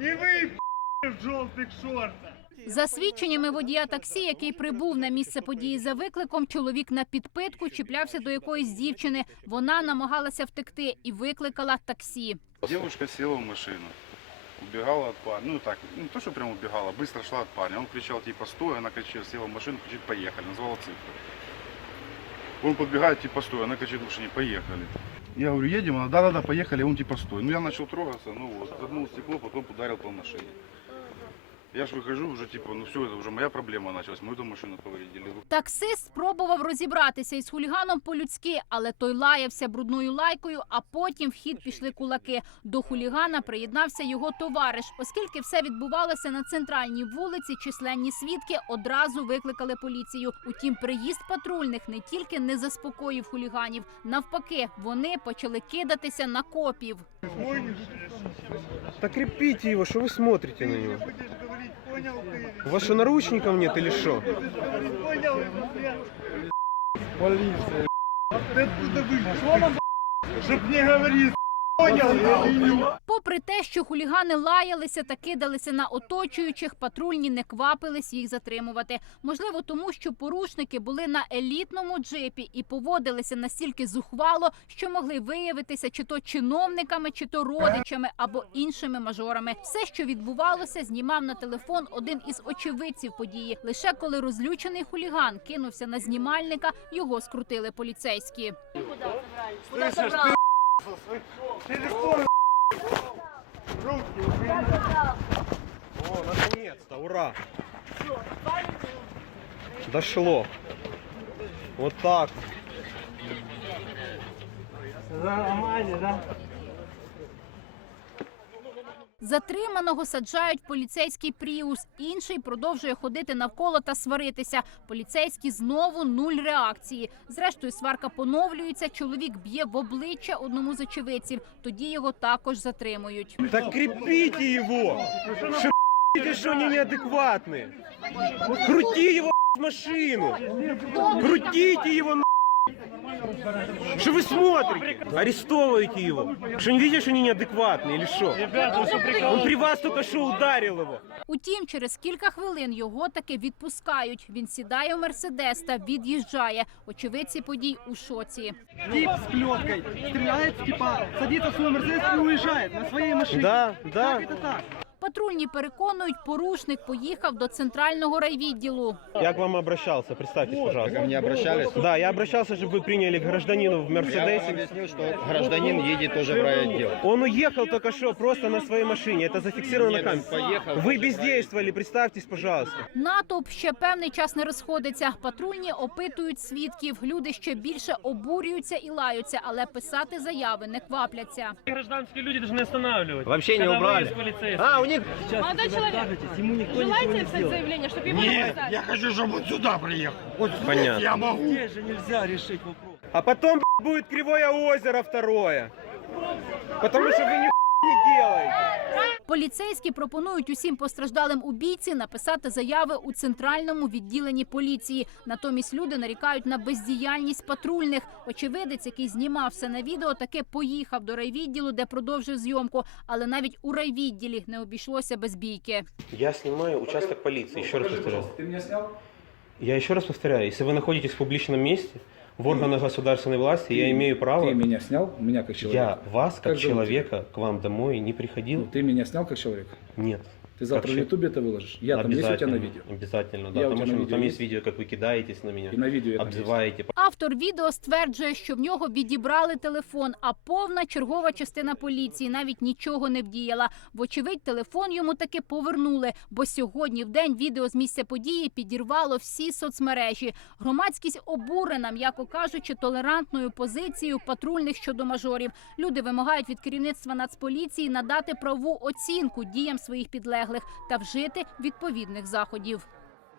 І ви в жовтих шортах. За свідченнями водія таксі, який прибув на місце події за викликом, чоловік на підпитку чіплявся до якоїсь дівчини. Вона намагалася втекти і викликала таксі. Девушка села в машину, убегала от парня, ну так, не то, что прям убегала, быстро шла от парня. Он кричал типа стой, она кричит, села в машину, кричит поехали, назвала цифру. Он подбегает, типа стой, она кричит в машине поехали. Я говорю, едем, она да-да-да, поехали, он типа стой. Ну я начал трогаться, ну вот, заднул стекло, потом ударил по машине. Я ж выхожу уже типа, ну все, это уже моя проблема началась, мою там машину повредили. Таксист спробував розібратися із хуліганом по-людськи, але той лаявся брудною лайкою, а потім в хід пішли кулаки. До хулігана приєднався його товариш. Оскільки все відбувалося на центральній вулиці, численні свідки одразу викликали поліцію. Утім, приїзд патрульних не тільки не заспокоїв хуліганів, навпаки, вони почали кидатися на копів. Гонишь? Так крепите его, что вы смотрите на него? Будешь говорить, понял ты? У вас что, наручников нет или что? Понял, Полиция. Ты откуда вышел? Чтоб не говорить, понял или нет? Попри те, що хулігани лаялися та кидалися на оточуючих, патрульні не квапились їх затримувати. Можливо, тому що порушники були на елітному джипі і поводилися настільки зухвало, що могли виявитися чи то чиновниками, чи то родичами або іншими мажорами. Все, що відбувалося, знімав на телефон один із очевидців події. Лише коли розлючений хуліган кинувся на знімальника, його скрутили поліцейські. Телефон руки. О, наконец-то, ура! Дошло. Вот так. Нормально, да? Затриманого саджають поліцейський пріус. Інший продовжує ходити навколо та сваритися. Поліцейські знову нуль реакції. Зрештою, сварка поновлюється. Чоловік б'є в обличчя одному з очевидців. Тоді його також затримують. Так крепите его! Что, видите, что они неадекватные? Крути его машину! Крутите его на Что вы смотрите? Арестовывайте его! Что не видите, что они неадекватные или что? Он при вас только что ударил его. Утім, через кілька хвилин його таки відпускають. Він сідає в мерседес та від'їжджає. Очевидці подій у шоці. Тип с плеткой стреляет, типа садится в свой мерседес и уезжает на своей машине. Да, да. Как это так? Патрульні переконують, порушник поїхав до центрального райвідділу. Я к вам обращался, представьтесь, пожалуйста. Ко мне обращались? Да, я обращался, чтобы вы приняли к гражданину в Я вам Мерседесе. объяснил, что гражданин едет тоже в райотдел. Он уехал только что просто на своей машине. Это зафиксировано Нет, на он камере. поехал. Вы бездействовали, представьтесь, пожалуйста. Натовп ще певний час не розходиться. Патрульні опитують свідків. Люди ще більше обурюються і лаються, але писати заяви не квапляться. Гражданские люди должны останавливать. Вообще не Когда убрали. выезд полицейский. А, у них... Молодой человек, ему никто желаете написать заявление, чтобы его не бросали? Я хочу, чтобы он сюда приехал. Вот здесь Понятно. я могу. Здесь же нельзя решить вопрос. А потом б***ь, будет Кривое озеро второе. Потому что вы ни не делаете. Поліцейські пропонують усім постраждалим у бійці написати заяви у центральному відділенні поліції. Натомість люди нарікають на бездіяльність патрульних. Очевидець, який знімав все на відео, таки поїхав до райвідділу, де продовжив зйомку. Але навіть у райвідділі не обійшлося без бійки. Я снимаю участок полиции, еще раз повторяю. Ты меня снял? Я еще раз повторяю, если вы находитесь в публичном месте, в органах государственной власти, я имею право... Ты меня снял, меня как человека? Я вас, как, Как человека, к вам домой не приходил. Ну, ты меня снял как человека? Нет. Ты завтра Как в че- Ютубе это выложишь? Я там есть у тебя на Обязательно, видео? Обязательно, да. Я у Потому тебя что на ну, там видео есть видео, как вы кидаетесь на меня, И на видео я там есть. обзываете. Автор відео стверджує, що в нього відібрали телефон, а повна чергова частина поліції навіть нічого не вдіяла. Вочевидь, телефон йому таки повернули, бо сьогодні в день відео з місця події підірвало всі соцмережі. Громадськість обурена, м'яко кажучи, толерантною позицією патрульних щодо мажорів. Люди вимагають від керівництва Нацполіції надати правову оцінку діям своїх підлеглих та вжити відповідних заходів.